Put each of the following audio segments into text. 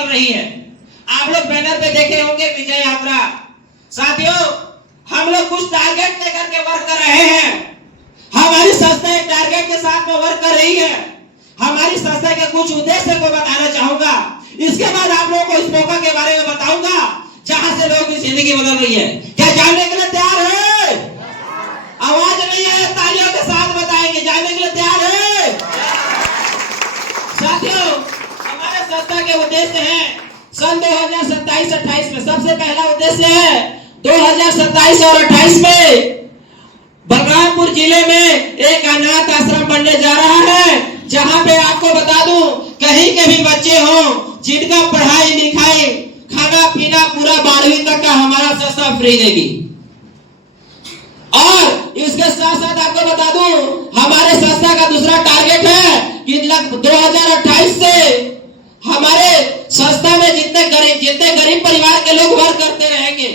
निकल रही है। आप लोग बैनर पे देखे होंगे विजय यात्रा। साथियों, हम लोग कुछ टारगेट लेकर के वर्क कर रहे हैं। हमारी संस्था एक टारगेट के साथ में वर्क कर रही है। हमारी संस्था के कुछ उद्देश्य को बताना चाहूंगा। इसके बाद आप लोगों को इस मौका के बारे में बताऊंगा जहां से लोगों की जिंदगी बदल रही है। क्या जानने के लिए तैयार है? आवाज नहीं है, तालियों के साथ बताएंगे। जानने के लिए तैयार है? साथियों, हमारे संस्था के उद्देश्य हैं सन 2027-28 में। सबसे पहला उद्देश्य है 2027 और 28 में बलरामपुर जिले में एक अनाथ आश्रम बनने जा रहा है, जहां पे आपको बता दूं कहीं के भी बच्चे हो जिनका पढ़ाई लिखाई खाना पीना पूरा 12वीं तक का हमारा संस्था फ्री देगी। और इसके साथ साथ आपको बता दूं हमारे संस्था का दूसरा टारगेट है कि 2028 से हमारे संस्था में जितने गरीब परिवार के लोग वर्क करते रहेंगे,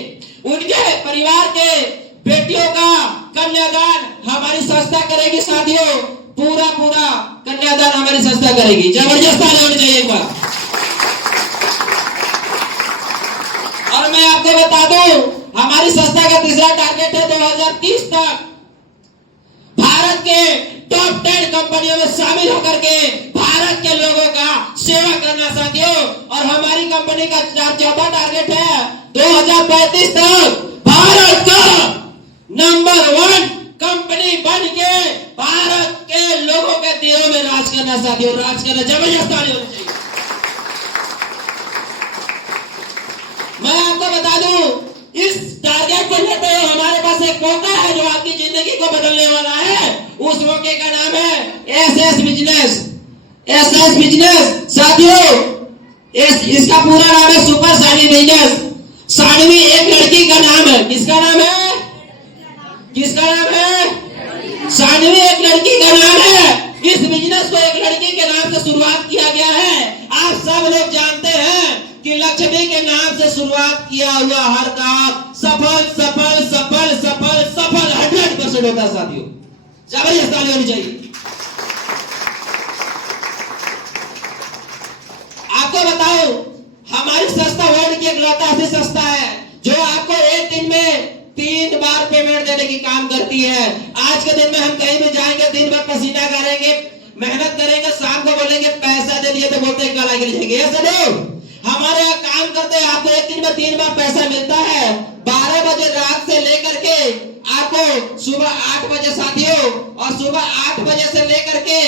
उनके परिवार के बेटियों का कन्यादान हमारी संस्था करेगी। साथियों, पूरा कन्यादान हमारी संस्था करेगी। जबरदस्त ताली होनी चाहिए एक बार। और मैं आपको बता दूं हमारी संस्था का तीसरा टारगेट है 2030 तक भारत के टॉप 10 कंपनियों में शामिल होकर के भारत के लोगों का सेवा करना। साथियों, और हमारी कंपनी का चौथा टारगेट है 2035 तक भारत का नंबर 1 कंपनी बन के भारत के लोगों के दिलों में राज करना। साथियों, राज करना। जबरदस्त ताली होनी चाहिए। मैं आपको बता दूं इस टारगेट को लेते हुए हमारे पास एक मौका है जो आपकी जिंदगी को बदलने वाला है। उस मौके का नाम है एसएस बिजनेस। एसएस बिजनेस साथियों, इसका पूरा नाम है सुपर सानवी बिजनेस। सानवी एक लड़की का नाम है। किसका नाम है? किसका नाम है? सानवी एक लड़की का नाम है। इस बिजनेस को एक लड़की के नाम से शुरुआत किया गया है। आप सब लोग जानते हैं कि लक्ष्मी के नाम से शुरुआत किया हुआ हर काम सफल सफल सफल सफल सफल 100% होता है। साथियों, जबरदस्त ताली होनी चाहिए। आपको बताओ हमारी संस्था वर्ल्ड की इकलौता ऐसी संस्था है जो आपको एक दिन में 3 बार पेमेंट देने की काम करती है। आज के दिन में हम कहीं भी जाएंगे, दिन भर पसीना करेंगे, मेहनत करेंगे, शाम को बोलेंगे पैसा दे दिए तो बोलते कल आगे जाएंगे। ऐसा नहीं, हमारे यहाँ काम करते हैं आपको एक दिन में 3 बार पैसा मिलता है। 12 बजे रात से लेकर के आपको सुबह 8 बजे साथियों, और सुबह 8 बजे से लेकर के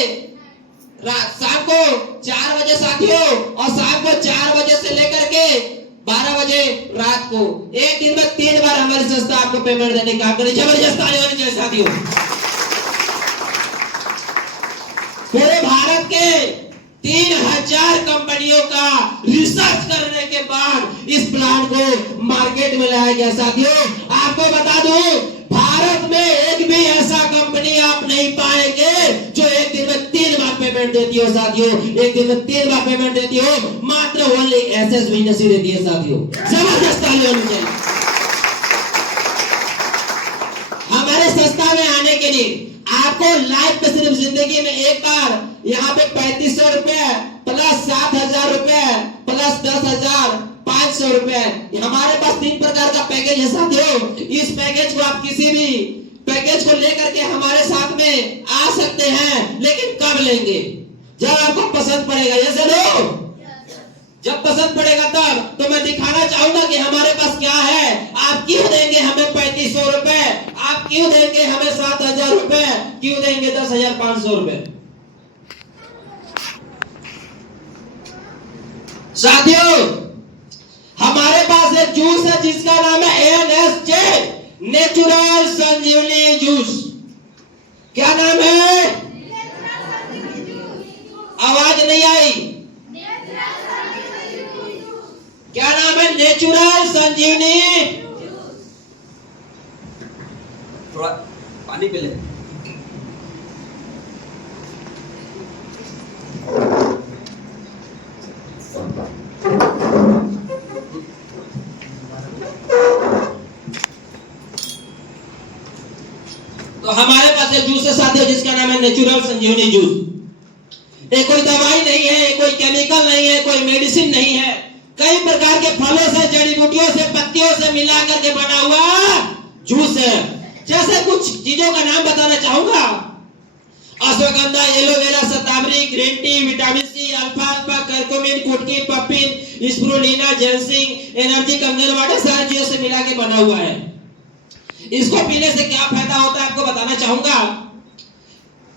शाम को 4 बजे साथियों, और शाम को 4 बजे से लेकर के 12 बजे रात को एक दिन में 3 बार हमारी संस्था आपको पेमेंट देने का काम करे। जबरदस्त ताली होनी चाहिए साथियों। पूरे भारत के 3000 कंपनियों का रिसर्च करने के बाद इस प्लान को मार्केट में लाया गया। साथियों, आपको बता दूं भारत में एक भी ऐसा कंपनी आप नहीं पाएंगे जो एक दिन में 3 बार पेमेंट देती हो। साथियों, एक दिन में 3 बार पेमेंट देती हो, मात्र ओनली एसएस बिजनेस ही देती है। साथियों, जबरदस्त ताली होनी चाहिए। हमारे संस्था में आने के लिए आपको लाइफ में सिर्फ जिंदगी में एक बार यहाँ पे 3500 रुपए प्लस 7000 रुपए प्लस 10,500 रुपए, हमारे पास 3 प्रकार का पैकेज है। साथियों, इस पैकेज को आप किसी भी पैकेज को लेकर के हमारे साथ में आ सकते हैं, लेकिन कब लेंगे? जब आपको पसंद पड़ेगा। जैसे लो जब पसंद पड़ेगा तब तो मैं दिखाना चाहूंगा कि हमारे पास क्या है। आप क्यों देंगे हमें 3500 रुपए? आप क्यों देंगे हमें 7000 रुपए? क्यों देंगे 10,500 रुपए? साथियों, हमारे पास एक जूस है जिसका नाम है एनएसजे नेचुरल संजीवनी जूस। क्या नाम है? आवाज नहीं आई। क्या नाम है? नेचुरल संजीवनी। थोड़ा पानी पी ले। तो हमारे पास एक जूस है साथियों जिसका नाम है नेचुरल संजीवनी जूस। ये कोई दवाई नहीं है, कोई केमिकल नहीं है, कोई मेडिसिन नहीं है। प्रकार के फलों से, जड़ी बूटियों से, पत्तियों से मिला करके बना हुआ जूस है। जैसे कुछ चीजों का नाम बताना चाहूंगा, ashwagandha, aloe vera, shatavari, green tea, vitamin C, alpha, curcumin, kutki, papain, spirulina, ginseng, energy, Kangen water, सारी चीजों से मिला के बना हुआ है। इसको पीने से क्या फायदा होता है आपको बताना चाहूंगा।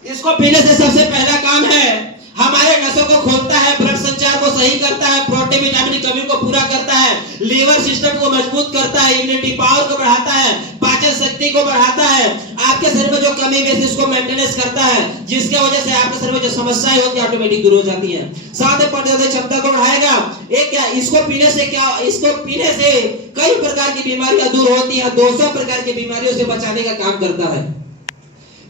इसको पीने से सबसे पहला काम है, हमारे नसों को खोलता है, ब्लड संचार को सही करता है, प्रोटीन विटामिन की कमी को पूरा करता है, लीवर सिस्टम को मजबूत करता है, इम्यूनिटी पावर को बढ़ाता है, पाचन शक्ति को बढ़ाता है, आपके शरीर में जो कमी बेसी उसको मेंटेनेंस करता है, जिसके वजह से आपके शरीर में जो समस्याएं होती है ऑटोमेटिक दूर हो जाती हैं। साथ ही प्रतिरोधक क्षमता को बढ़ाएगा। एक क्या इसको पीने से कई प्रकार की बीमारियां दूर होती हैं, 200 प्रकार की बीमारियों से बचाने का काम करता है।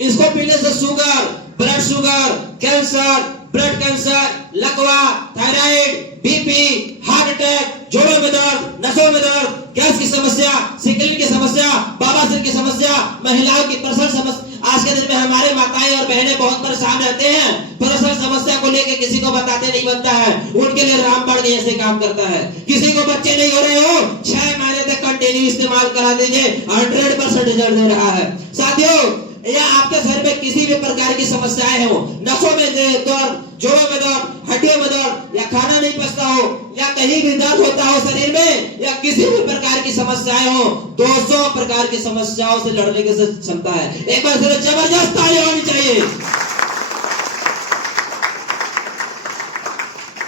इसको पीने से sugar, blood sugar, cancer, blood cancer, लकवा, थायराइड, बीपी, हार्ट अटैक, जोड़ों में दर्द, नसों में दर्द, गैस की समस्या, सिकल की समस्या, बवासीर की समस्या, महिलाओं की प्रसव समस्या। आज के दिन में हमारे माताएं और बहनें बहुत परेशान रहते हैं, प्रसव समस्या को लेकर किसी को बताते नहीं बनता है, उनके लिए रामबाण के जैसे काम करता है। किसी को बच्चे नहीं हो रहे हो, 6 महीने तक कंटिन्यू इस्तेमाल करा दीजिए, 100% रिजल्ट दे रहा है। साथियों, या आपके शरीर में किसी भी प्रकार की समस्याएं हो, नसों में दर्द, जोड़ों में दर्द, हड्डियों में दर्द, या खाना नहीं पचता हो, या कहीं भी दर्द होता हो शरीर में, या किसी भी प्रकार की समस्याएं हो, 200 प्रकार की समस्याओं से लड़ने की क्षमता है। एक बार से जबरदस्त ताली होनी चाहिए।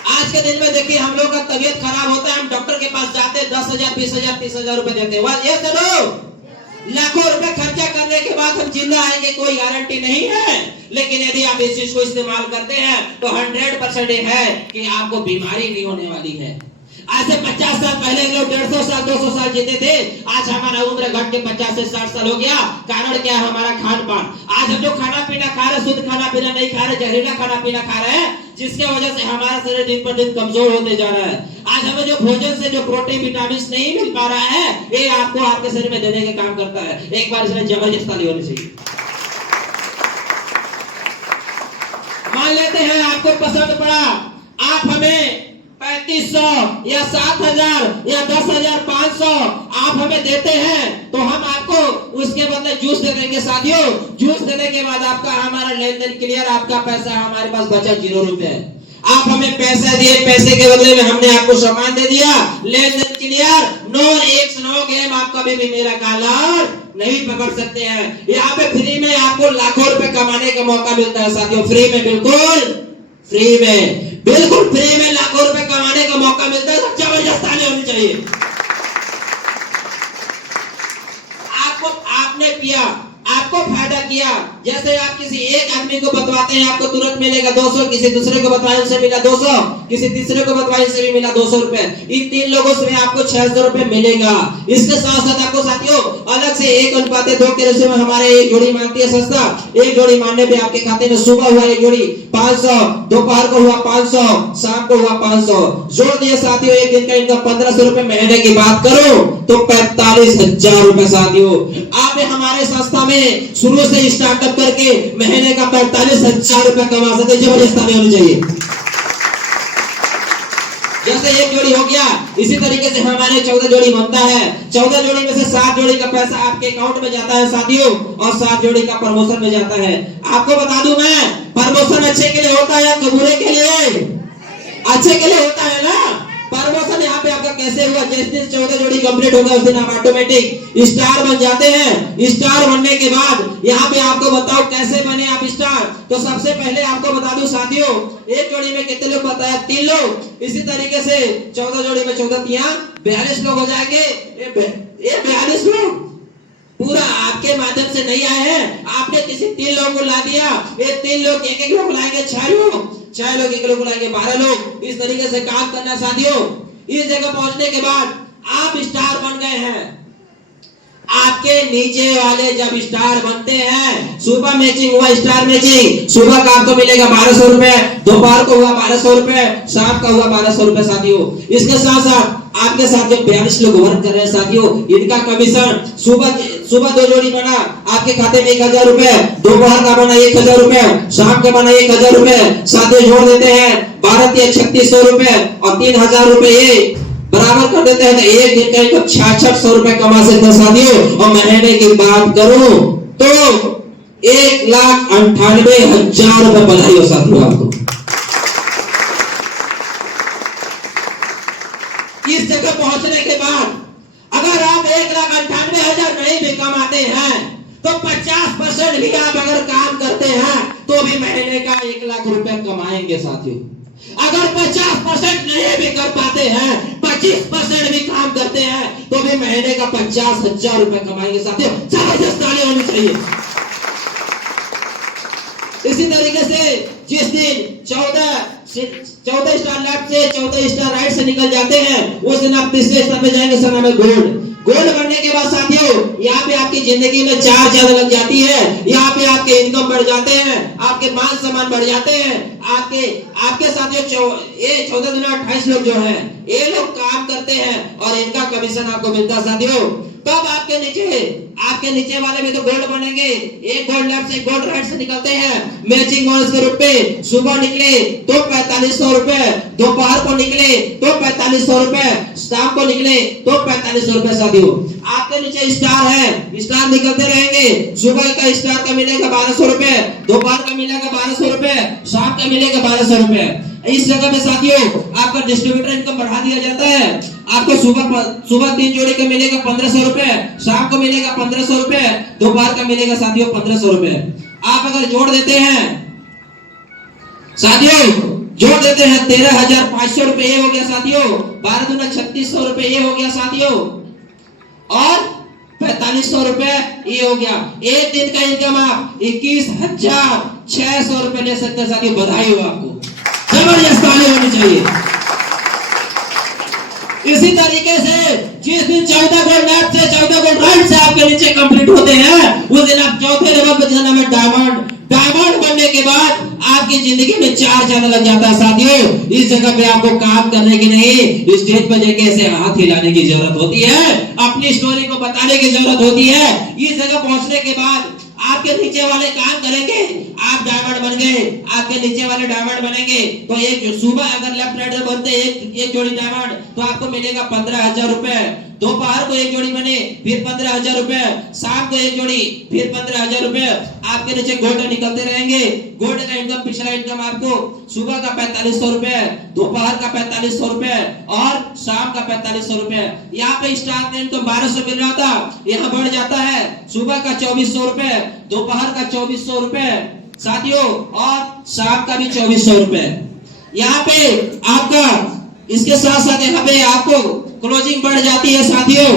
आज के दिन में देखिए, हम लोग का तबीयत खराब होता है, हम डॉक्टर के पास जाते हैं, 10,000, 20,000, 30,000 रुपए देते हैं। ये चलो लाखों रुपए खर्चा करने के बाद हम जिंदा आएंगे, कोई गारंटी नहीं है। लेकिन यदि आप इस चीज को इस्तेमाल करते हैं तो 100% है कि आपको बीमारी नहीं होने वाली है। आज से 50 साल पहले लोग 150 साल 200 साल जीते थे, आज हमारा उम्र घट के 50 से 60 साल हो गया। कारण क्या है? हमारा खान पान। आज हम जो खाना पीना खा रहे, शुद्ध खाना पीना नहीं खा रहे, जहरीला खाना पीना खा रहे हैं, जिसके वजह से हमारा शरीर दिन पर दिन कमजोर होते जा रहा है। आज हमें जो भोजन से जो प्रोटीन विटामिन नहीं मिल पा रहा है, ये आपको आपके शरीर में देने का काम करता है। एक बार इसमें जबरदस्त ताली होनी चाहिए। मान लेते हैं आपको पसंद पड़ा, आप हमें 3500 या 7,000 या 10,500 आप हमें देते हैं, तो हम आपको उसके बदले जूस दे देंगे। साथियों, जूस देने के बाद आपका हमारा लेन देन क्लियर, आपका पैसा हमारे पास बचा 0 रुपए। आप हमें पैसा दिए, पैसे के बदले में हमने आपको सामान दे दिया, लेन देन clear. No x no game, आप कभी भी मेरा कॉलर नहीं पकड़ सकते हैं। यहाँ पे फ्री में आपको लाखों रुपए कमाने का मौका मिलता है। साथियों, फ्री में, बिल्कुल फ्री में लाखों रुपए कमाने का मौका मिलता है। तो जबरदस्त ताली होनी चाहिए। आपने पिया, आपको फायदा किया। जैसे आप किसी एक आदमी को बतवाते हैं, आपको तुरंत मिलेगा 200, किसी दूसरे को बतवाए उनसे मिला 200, किसी तीसरे को बतवाए उनसे भी मिला 200 रुपए। इन 3 लोगों से आपको 600 रुपए मिलेगा। इसके साथ साथ आपको साथियों अलग से 1:2 के रेशो में हमारे एक जोड़ी मानती है संस्था। एक जोड़ी मानने पे आपके खाते में सुबह हुआ एक जोड़ी 500, दोपहर को हुआ 500, शाम को हुआ 500, जोड़ दिए साथियों। एक दिन का इनका 1,500 रुपए। महीने की बात करो तो 45,000 रुपए। साथियों, आपने हमारे संस्था में शुरू से स्टार्टअप करके महीने का 45,000 रुपए कमा सकते। जबरदस्त ताली होनी चाहिए। जैसे एक जोड़ी हो गया, इसी तरीके से हमारे 14 जोड़ी बनता है। 14 जोड़ी में से 7 जोड़ी का पैसा आपके अकाउंट में जाता है साथियों, और 7 जोड़ी का प्रमोशन में जाता है। आपको बता दूं मैं, प्रमोशन अच्छे के लिए होता है या बुरे के लिए? अच्छे के लिए होता है ना। प्रमोशन यहाँ पे आपका कैसे हुआ? जिस दिन 14 जोड़ी कंप्लीट होगा उस दिन आप ऑटोमेटिक स्टार बन जाते हैं। स्टार बनने के बाद यहाँ पे आपको बताओ कैसे बने आप स्टार। तो सबसे पहले आपको बता दूं साथियों, एक जोड़ी में कितने लोग बताया? 3 लोग। इसी तरीके से 14 जोड़ी में 14 तिया 42 लोग हो जाएंगे। ये 42 लोग पूरा आपके माध्यम से नहीं आए हैं, आपने किसी 3 लोगों को ला दिया। ये 3 लोग एक लोग लाएंगे, 6 लोग एक लोग लाएंगे, 12 लोग। इस तरीके से काम करना साथियों। इस जगह पहुंचने के बाद आप स्टार बन गए हैं। आपके नीचे वाले जब स्टार बनते हैं, सुबह मैचिंग हुआ, स्टार मैचिंग, सुबह का आपको मिलेगा 1200 रुपए, दोपहर को हुआ 1200 रुपए, शाम का हुआ 1200 रुपए। साथियों, इसके साथ साथ आपके साथ जो 42 लोग वर्क कर रहे हैं साथियों, इनका कमीशन सुबह 2 जोड़ी बना आपके खाते में 1,000 रुपए, दोपहर का बना 1,000 रुपए, शाम का बना 1,000 रुपए, साथ जोड़ देते हैं 12 या 3,600 रुपए, और 3,000 रुपए ये बराबर बराबर कर देते हैं तो एक दिन का इनकम 6600 रुपए कमा सकते हैं साथियों। और महीने की बात करूं तो 1,98,000 रुपए। बधाई हो साथियों आपको। इस जगह पहुंचने के बाद अगर आप 1,98,000 नहीं भी कमाते हैं तो 50% भी आप अगर काम करते हैं तो भी महीने का 1 लाख रुपए कमाएंगे साथियों। अगर 50% नहीं भी कर पाते हैं, 25% भी काम करते हैं तो भी महीने का 50,000 रुपए कमाएंगे साथियों। जबरदस्त ताली होनी चाहिए। इसी तरीके से जिस दिन 14 स्टार लेफ्ट से 14 स्टार राइट से निकल जाते हैं उस दिन आप तीसरे स्तर पे जाएंगे, सर नाम है गोल्ड। गोल्ड बनने के बाद साथियों यहाँ पे आपकी जिंदगी में 4 ज्यादा लग जाती है। यहाँ पे आपके इनकम बढ़ जाते हैं, आपके मान सम्मान बढ़ जाते हैं। आपके साथियों ये 14 दिन 28 लोग जो है ये लोग काम करते हैं और इनका कमीशन आपको मिलता है साथियों। तब आपके नीचे वाले भी तो गोल्ड बनेंगे। एक गोल्ड लेफ्ट से एक गोल्ड राइट से निकलते हैं मैचिंग बोनस के रूप में। सुबह निकले तो 4500 रुपए, दोपहर को निकले तो 4500 रुपए, शाम को निकले तो 4500 रुपए साथियों। आपके नीचे स्टार है, स्टार निकलते रहेंगे। सुबह का स्टार का मिलेगा 1200 रुपए, दोपहर का मिलेगा 1200 रुपए, शाम का मिलेगा 1200 रुपए। इस जगह पे साथियों आपका डिस्ट्रीब्यूटर इनकम बढ़ा दिया जाता है। आपको सुबह 3 जोड़ी का मिलेगा 1500 रुपए, शाम को मिलेगा 1500 रुपए, दोपहर का मिलेगा साथियों 1500 रुपए। आप अगर जोड़ देते हैं साथियों, जोड़ देते हैं 13,500 रुपए ये हो गया साथियों। 12 दूना 3600 रुपए ये हो गया साथियों और 4500 रुपए ये हो गया। एक दिन का इनकम आप 21,600 रुपए ले सकते हैं साथियों। बधाई हो आपको, जबरदस्त ताली होनी चाहिए। इसी तरीके से जिस दिन 14 गोल्ड लेफ्ट से 14 गोल्ड राइट से आपके नीचे कंप्लीट होते हैं उस दिन आप चौथे लेवल पर जिसका नाम है डायमंड। डायमंड बनने के बाद आपकी जिंदगी में 4 ज्यादा लग जाता है साथियों। इस जगह पे आपको काम करने की नहीं, स्टेज पर जाके ऐसे हाथ हिलाने की जरूरत होती है, अपनी स्टोरी को बताने की जरूरत होती है। इस जगह पहुंचने के बाद आपके नीचे वाले काम करेंगे, आप डायमंड बन गए, आपके नीचे वाले डायमंड बनेंगे। तो एक सुबह अगर लेफ्ट राइट में बनते एक जोड़ी डायमंड तो आपको मिलेगा 15,000 रुपए। दोपहर को एक जोड़ी बने फिर 15,000 रुपए, शाम को एक जोड़ी फिर 15,000 रुपए। आपके नीचे गोल्ड निकलते रहेंगे। गोल्ड का इनकम पिछला इनकम आपको सुबह का 4500 रुपए, दोपहर का 4500 रुपए और शाम का 4500 रुपए। यहाँ पे स्टार में इनकम 1200 मिल रहा था, यहाँ बढ़ जाता है सुबह का 2400 रुपए, दोपहर का 2400 रुपए साथियों और शाम का भी 2400 रुपए। यहाँ पे आपका इसके साथ साथ यहाँ पे आपको क्लोजिंग बढ़ जाती है साथियों।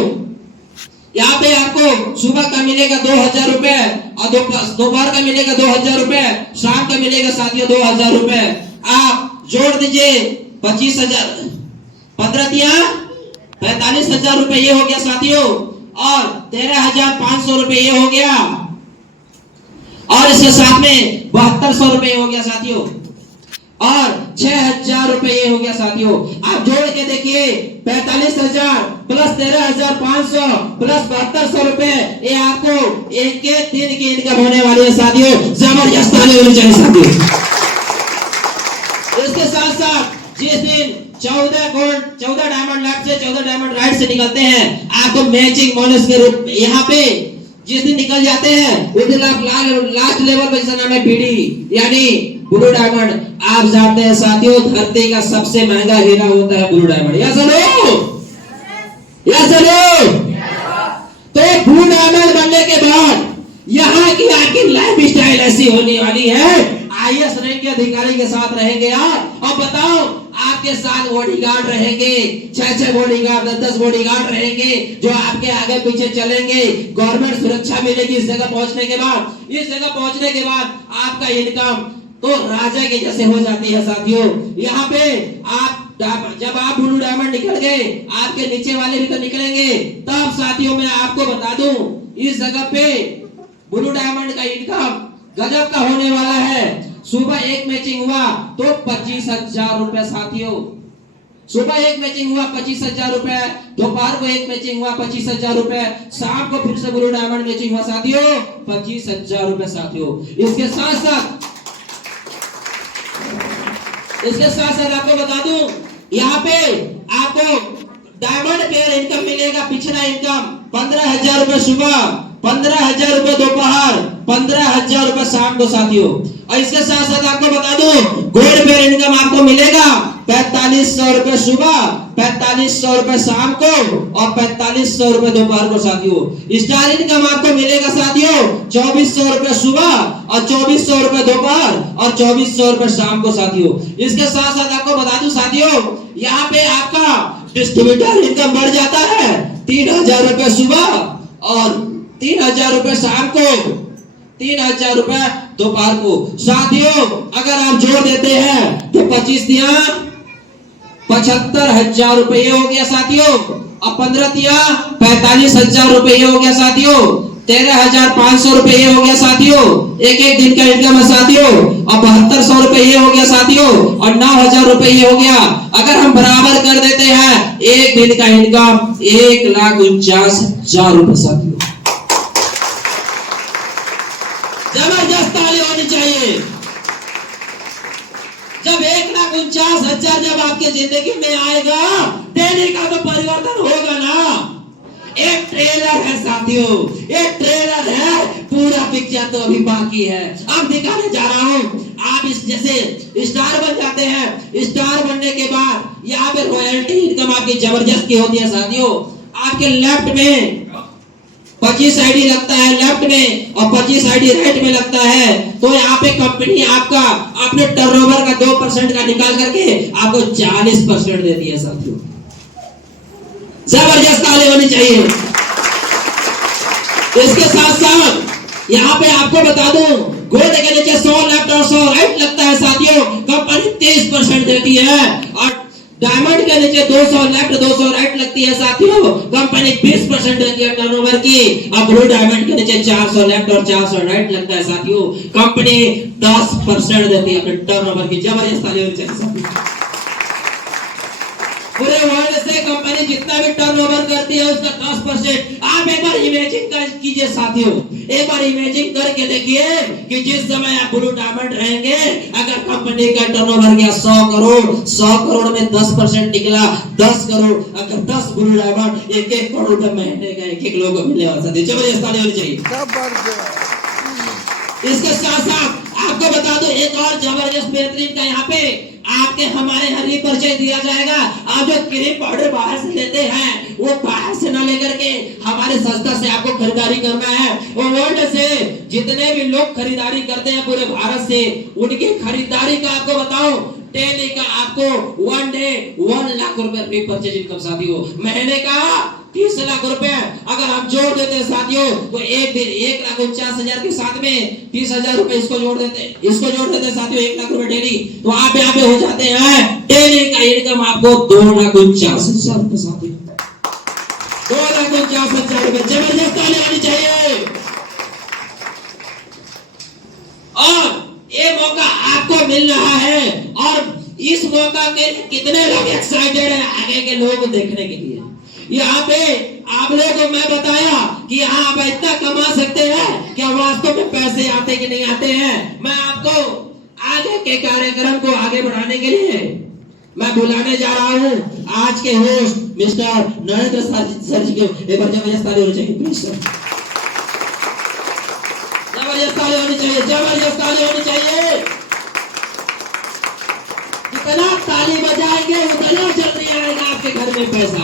यहाँ पे आपको सुबह का मिलेगा 2000 रुपए और दोपहर का मिलेगा 2000 रुपए, शाम का मिलेगा साथियों 2000 रुपए। आप जोड़ दीजिए 25,000, 15 दिया 45,000 रुपए ये हो गया साथियों और 13,500 रुपए ये हो गया और इसके साथ में 7200 रुपए हो गया साथियों और 6,000 रुपए ये हो गया साथियों। आप जोड़ के देखिए 45,000 प्लस 13,500 प्लस 7200 रुपए ये आपको एक के दिन की इनकम होने वाली है साथियों। जबरदस्त ताली होनी चाहिए साथियों। इसके साथ साथ जिस दिन 14 डायमंड लेफ्ट से 14 डायमंड राइट से निकलते हैं आपको मैचिंग बोनस के रूप यहाँ पे जिस दिन निकल जाते हैं उस दिन आप लास्ट लेवल पर जिसका नाम है बीडी यानी ब्लू डायमंड। आप जानते हैं साथियों धरती का सबसे महंगा हीरा होता है ब्लू डायमंड। या चलो तो ब्लू डायमंड बनने के बाद यहाँ की आपकी लाइफ स्टाइल ऐसी होने वाली है, आईएएस रैंक के अधिकारी के साथ रहेंगे आप। और बताओ आपके साथ बॉडीगार्ड रहेंगे, 6 बॉडीगार्ड 10 बॉडीगार्ड रहेंगे जो आपके आगे पीछे चलेंगे। गवर्नमेंट सुरक्षा मिलेगी इस जगह पहुंचने के बाद। इस जगह पहुंचने के बाद आपका इनकम तो राजा के जैसे हो जाती है साथियों। यहाँ पे आप जब आप ब्लू डायमंड निकल गए आपके नीचे वाले भी तो निकलेंगे। तब साथियों मैं आपको बता दूं इस जगह पे ब्लू डायमंड का इनकम गजब का होने वाला है। सुबह एक मैचिंग हुआ तो 25,000 रुपए साथियों। सुबह एक मैचिंग हुआ 25,000 रुपए, दोपहर को एक मैचिंग हुआ 25,000 रुपए, शाम को फिर से ब्लू डायमंड मैचिंग हुआ साथियों 25,000 रुपए साथियों। इसके साथ साथ आपको बता दूं यहाँ पे आपको डायमंड पेयर इनकम मिलेगा। पिछला इनकम 15,000 रुपए सुबह, 15,000 रुपए दोपहर, 15,000 रुपए शाम को साथियों। और इसके साथ साथ आपको बता दूं गोल्ड पेयर इनकम आपको मिलेगा 4500 रुपए सुबह, 4500 रुपए शाम को और 4500 रुपए दोपहर को साथियों। स्टार इनकम आपको मिलेगा साथियों 2400 रुपए सुबह और 2400 रुपए दोपहर और 2400 रुपए शाम को साथियों। इसके साथ साथ आपको बता दूं साथियों यहाँ पे आपका डिस्ट्रीब्यूटर इनकम बढ़ जाता है 3000 रुपए सुबह और 3000 रुपए शाम को, 3000 रुपए दोपहर को साथियों। अगर आप जोड़ देते हैं तो 25 दिया 75,000 रुपये हो गया साथियों और 15 दिया 45,000 रुपये हो गया साथियों, 13,500 रुपये हो गया साथियों। एक एक दिन का इनकम है साथियों और 7200 रुपये हो गया साथियों और 9,000 रुपये हो गया। अगर हम बराबर कर देते हैं एक दिन का इनकम 1,49,000 रुपये साथियों। जबरदस्त ताली होनी चाहिए। जब 1,49,000 जब आपके जिंदगी में आएगा डेली का तो परिवर्तन होगा ना। एक ट्रेलर है साथियों, एक ट्रेलर है, पूरा पिक्चर तो अभी बाकी है। अब दिखाने जा रहा हूं। आप इस जैसे स्टार बन जाते हैं, स्टार बनने के बाद यहाँ पे रॉयल्टी इनकम आपकी जबरदस्त की होती है साथियों। आपके लेफ्ट में 25 आईडी लगता है लेफ्ट में और 25 आईडी राइट में लगता है। तो यहाँ पे कंपनी आपका अपने टर्नओवर का 2% का निकाल करके आपको 40% देती है साथियों। जबरदस्त ताली होनी चाहिए। इसके साथ साथ यहाँ पे आपको बता दूं गोल्ड के नीचे 100 लेफ्ट और 100 राइट लगता है साथियों। कंपनी 30% देती है और डायमंड के नीचे 200 लेफ्ट 200 राइट लगती है साथियों। कंपनी 20% देती है टर्नओवर की। अब ब्लू डायमंड के नीचे 400 लेफ्ट और 400 राइट लगता है साथियों। कंपनी 10% देती है अपने टर्नओवर की। जबरदस्त ताली होनी चाहिए साथियों। पूरे वर्ल्ड से कंपनी जितना भी टर्नओवर करती है उसका 10%। आप एक बार इमेजिन कीजिए साथियों, एक बार इमेजिन करके देखिए कि जिस समय आप ब्लू डायमंड रहेंगे अगर कंपनी का टर्नओवर गया 100 करोड़, 100 करोड़ में 10% निकला 10 करोड़। अगर 10 ब्लू डायमंड 1-1 करोड़ का महीने का एक लोगों को मिलेगा साथियों। जबरदस्त ताली होनी चाहिए। इसके साथ साथ आपको बता दो एक और जबरदस्त बेहतरीन का यहाँ पे आपके हमारे हरी परिचय दिया जाएगा। आप जो क्रीम पाउडर बाहर से लेते हैं वो बाहर से ना लेकर के हमारे संस्था से आपको खरीदारी करना है। वो वर्ल्ड से जितने भी लोग खरीदारी करते हैं पूरे भारत से उनकी खरीदारी का आपको बताऊं डेली का आपको 1 डे 1 लाख रुपए फ्री परचेज इनकम साथियों। महीने का 30 लाख रुपए अगर हम जोड़ देते हैं साथियों तो एक दिन 1,49,000 के साथ में 30,000 रुपए इसको जोड़ देते साथियों 1 लाख रुपए डेली। तो आप यहाँ पे हो जाते हैं डेली का इनकम आपको 2,49,000 रुपए साथियों। 2,49,000 रुपए। जबरदस्त ताली होनी चाहिए। और ये मौका आपको मिल रहा है और इस मौका के कितने लोग एक्साइटेड हैं आगे के लोग देखने के लिए। यहाँ पे आप लोगों को मैं बताया कि यहाँ आप इतना कमा सकते हैं कि वास्तव में पैसे आते कि नहीं आते हैं। मैं आपको आगे के कार्यक्रम को आगे बढ़ाने के लिए मैं बुलाने जा रहा हूँ आज के होस्ट मिस्टर नरेंद्र सर जी के। एक बार जबरदस्त ताली होनी चाहिए प्लीज सर। जबरदस्त ताली होनी चाहिए, जबरदस्त ताली होनी चाहिए। जितना ताली बजाएंगे उतना जल्दी आएगा आपके घर में पैसा।